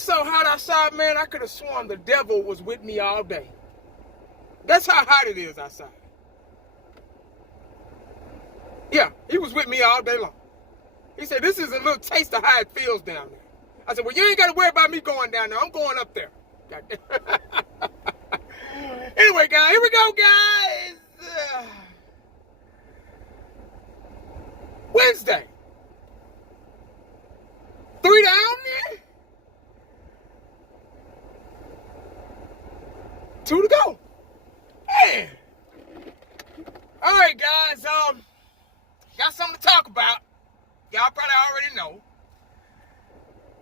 It's so hot outside, man, I could have sworn the devil was with me all day. That's how hot it is outside. Yeah, he was with me all day long. He said, this is a little taste of how it feels down there. I said, well, you ain't got to worry about me going down there. I'm going up there. Anyway, guys, here we go, guys. Wednesday. 3 down there. 2 to go. Man. All right, guys. Got something to talk about. Y'all probably already know.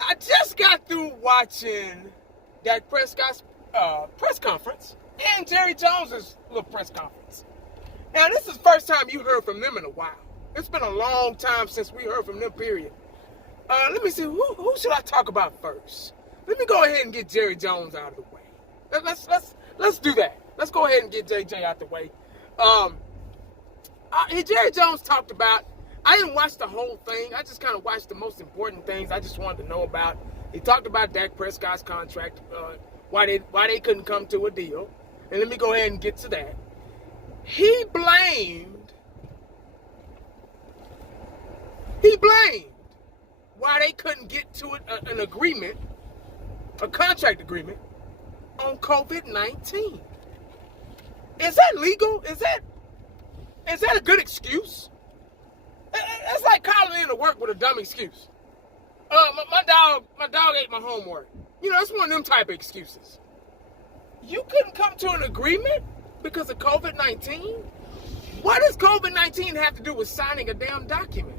I just got through watching Dak Prescott's press conference and Jerry Jones's little press conference. Now, this is the first time you heard from them in a while. It's been a long time since we heard from them, period. Let me see, who should I talk about first? Let me go ahead and get Jerry Jones out of the way. Let's do that. Let's go ahead and get JJ out the way. Jerry Jones talked about, I didn't watch the whole thing. I just kind of watched the most important things I just wanted to know about. He talked about Dak Prescott's contract, why they couldn't come to a deal. And let me go ahead and get to that. He blamed why they couldn't get to an agreement, a contract agreement, on COVID-19. Is that legal? Is that a good excuse? It's like calling in to work with a dumb excuse. My dog ate my homework. You know, it's one of them type of excuses. You couldn't come to an agreement because of COVID-19? What does COVID-19 have to do with signing a damn document?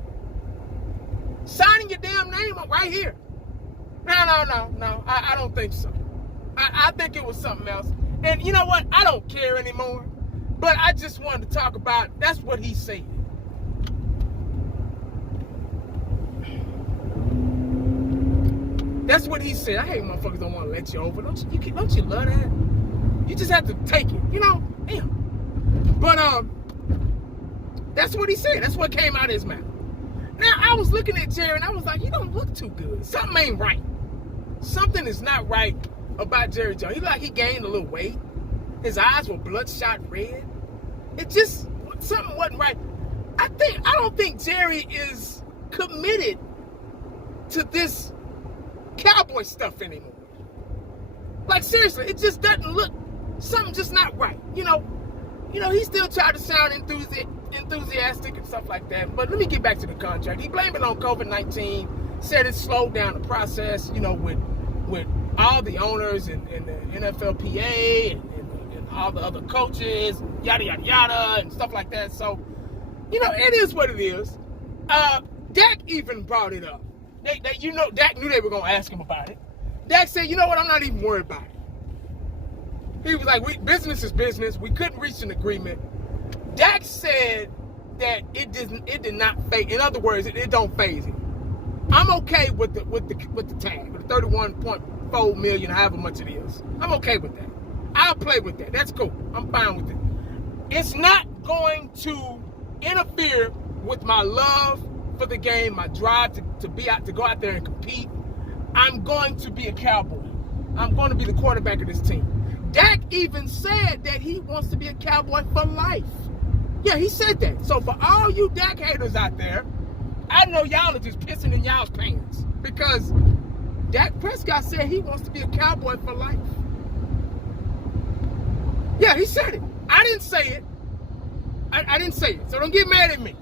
Signing your damn name up right here. No. I don't think so. I think it was something else. And you know what? I don't care anymore. But I just wanted to talk about, that's what he said. That's what he said. I hate motherfuckers don't want to let you over. Don't you love that? You just have to take it, you know? Damn. But that's what he said. That's what came out of his mouth. Now, I was looking at Jerry and I was like, you don't look too good. Something ain't right. Something is not right about Jerry Jones. He looked like he gained a little weight. His eyes were bloodshot red. It just, something wasn't right. I don't think Jerry is committed to this Cowboy stuff anymore. Like, seriously, it just doesn't look, something just not right. You know, he still tried to sound enthusiastic and stuff like that. But let me get back to the contract. He blamed it on COVID-19, said it slowed down the process, you know, with all the owners and the NFLPA and all the other coaches, yada, yada, yada, and stuff like that. So, you know, it is what it is. Dak even brought it up. Dak knew they were going to ask him about it. Dak said, you know what, I'm not even worried about it. He was like, business is business. We couldn't reach an agreement. Dak said that it did not phase. In other words, it don't phase him. I'm okay with the tag, with the $31.4 million, however much it is. I'm okay with that. I'll play with that. That's cool. I'm fine with it. It's not going to interfere with my love for the game, my drive to go out there and compete. I'm going to be a Cowboy. I'm going to be the quarterback of this team. Dak even said that he wants to be a Cowboy for life. Yeah, he said that. So for all you Dak haters out there, I know y'all are just pissing in y'all's pants because Dak Prescott said he wants to be a Cowboy for life. Yeah, he said it. I didn't say it. I didn't say it. So don't get mad at me.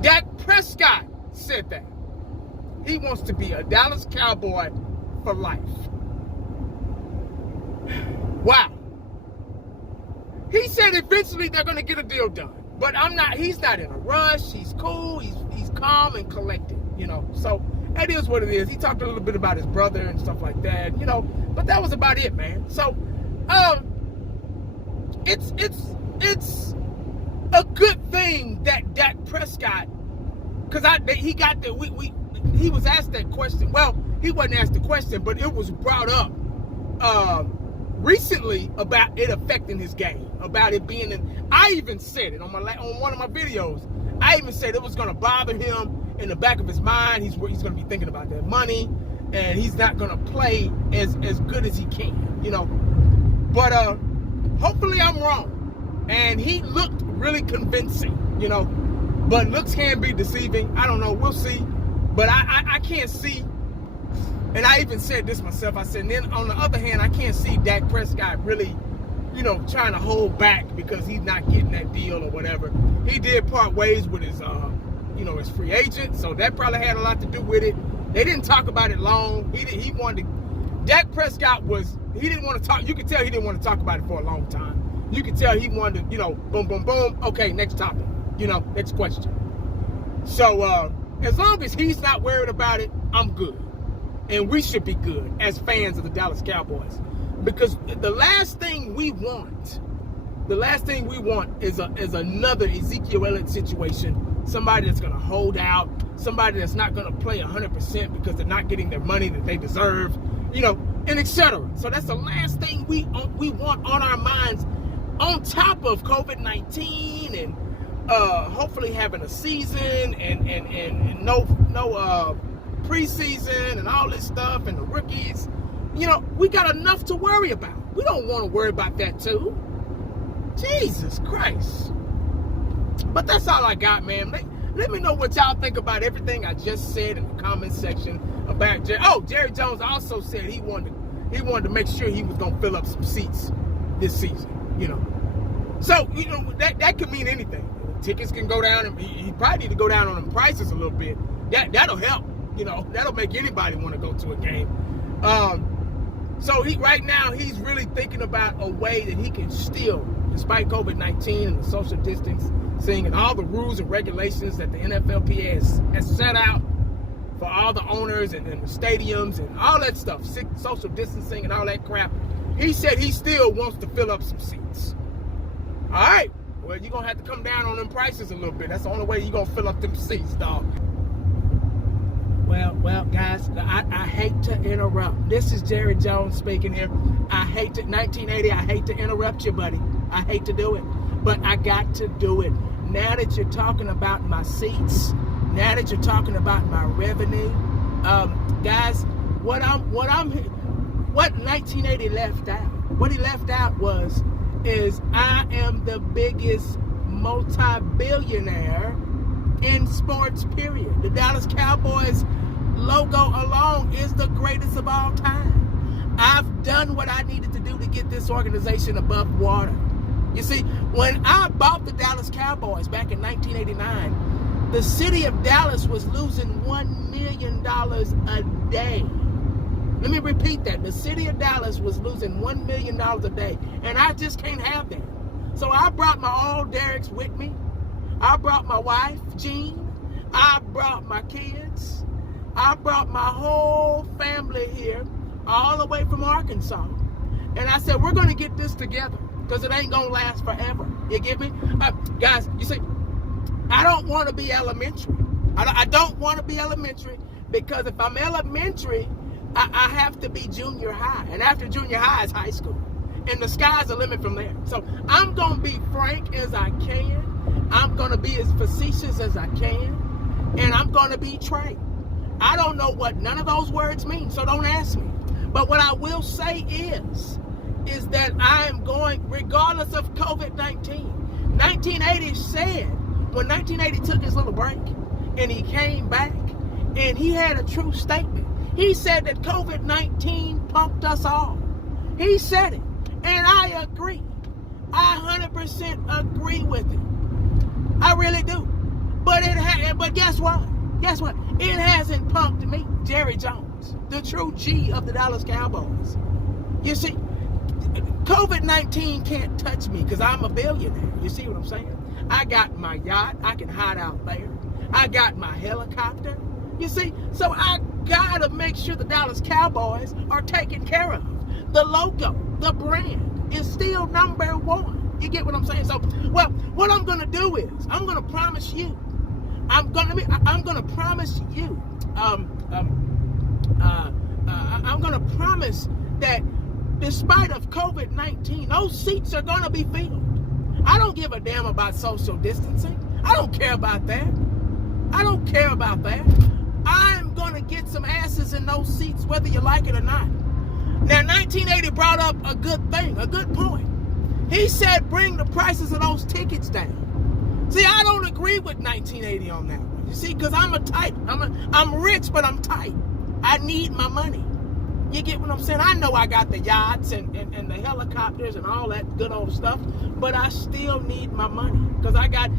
Dak Prescott said that. He wants to be a Dallas Cowboy for life. Wow. He said eventually they're going to get a deal done. But he's not in a rush. He's cool. He's calm and collected, you know. So that is what it is. He talked a little bit about his brother and stuff like that, you know. But that was about it, man. So, it's a good thing that Dak Prescott, because he was asked that question. Well, he wasn't asked the question, but it was brought up recently about it affecting his game, about it being I even said it on one of my videos. I even said it was going to bother him in the back of his mind, he's going to be thinking about that money, and he's not going to play as good as he can, you know. But hopefully I'm wrong. And he looked really convincing, you know. But looks can be deceiving. I don't know. We'll see. But I can't see. And I even said this myself. I said, and then on the other hand, I can't see Dak Prescott really, you know, trying to hold back because he's not getting that deal or whatever. He did part ways with his, you know, his free agent. So that probably had a lot to do with it. They didn't talk about it long. He wanted to, Dak Prescott he didn't want to talk. You could tell he didn't want to talk about it for a long time. You could tell he wanted to, you know, boom, boom, boom. Okay, next topic. You know, next question. So as long as he's not worried about it, I'm good. And we should be good as fans of the Dallas Cowboys. Because the last thing we want is another Ezekiel Elliott situation. Somebody that's going to hold out. Somebody that's not going to play 100% because they're not getting their money that they deserve. You know, and etc. So that's the last thing we want on our minds, on top of COVID-19 and hopefully having a season and no preseason and all this stuff and the rookies. You know, we got enough to worry about. We don't want to worry about that too. Jesus Christ. But that's all I got, man. Let me know what y'all think about everything I just said in the comment section about Jerry Jones also said he wanted to make sure he was going to fill up some seats this season, you know. So, you know, that could mean anything. Tickets can go down, and he probably need to go down on them prices a little bit. That'll help, you know. That'll make anybody want to go to a game. So right now he's really thinking about a way that he can still, despite COVID-19 and the social distancing and all the rules and regulations that the NFLPA has set out for all the owners and the stadiums and all that stuff, social distancing and all that crap. He said he still wants to fill up some seats. All right. Well, you're going to have to come down on them prices a little bit. That's the only way you're going to fill up them seats, dog. Well, guys, I hate to interrupt. This is Jerry Jones speaking here. 1980, I hate to interrupt you, buddy. I hate to do it. But I got to do it. Now that you're talking about my seats, now that you're talking about my revenue, guys, what 1980 left out, what he left out is I am the biggest multi-billionaire in sports, period. The Dallas Cowboys logo alone is the greatest of all time. I've done what I needed to do to get this organization above water. You see, when I bought the Dallas Cowboys back in 1989, the city of Dallas was losing $1 million a day. Let me repeat that. The city of Dallas was losing $1 million a day, and I just can't have that. So I brought my old Derricks with me. I brought my wife, Jean. I brought my kids. I brought my whole family here, all the way from Arkansas. And I said, we're going to get this together because it ain't going to last forever. You get me? Guys, you see, I don't want to be elementary. I don't want to be elementary because if I'm elementary, I have to be junior high. And after junior high is high school. And the sky's the limit from there. So I'm going to be frank as I can. I'm going to be as facetious as I can. And I'm going to be trite. I don't know what none of those words mean, so don't ask me. But what I will say is that I am going, regardless of COVID-19. 1980 said, when 1980 took his little break, and he came back, and he had a true statement. He said that COVID-19 punked us all. He said it. And I agree. I 100% agree with it. I really do. But guess what? Guess what? It hasn't punked me, Jerry Jones, the true G of the Dallas Cowboys. You see, COVID-19 can't touch me because I'm a billionaire. You see what I'm saying? I got my yacht. I can hide out there. I got my helicopter. You see? So I got to make sure the Dallas Cowboys are taken care of. The logo, the brand is still number one. You get what I'm saying? So, well, what I'm going to do is I'm going to promise you. I'm going to promise you. I'm going to promise that despite of COVID-19, those seats are going to be filled. I don't give a damn about social distancing. I don't care about that. I don't care about that. I'm going to get some asses in those seats whether you like it or not. Now, 1980 brought up a good thing, a good point. He said bring the prices of those tickets down. See, I don't agree with 1980 on that one. You see, because I'm rich, but I'm tight. I need my money. You get what I'm saying? I know I got the yachts and the helicopters and all that good old stuff, but I still need my money because I got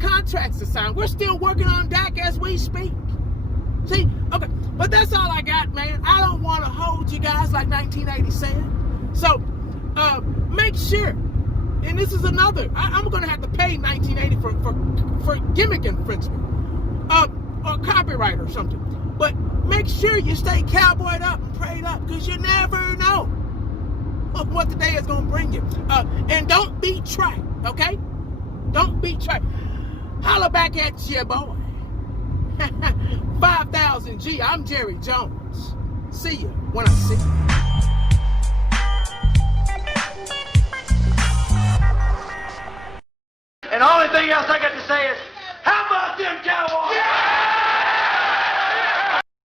contracts to sign. We're still working on Dak as we speak. See, okay, but that's all I got, man. I don't want to hold you guys like 1980 said. So, make sure, and this is another, I'm going to have to pay 1980 for gimmick infringement, or copyright or something. But make sure you stay cowboyed up and prayed up, because you never know what the day is going to bring you. And don't be trapped, okay? Don't be trapped. Holla back at your boy. 5,000 G. I'm Jerry Jones. See you when I see you. And the only thing else I got to say is, how about them Cowboys?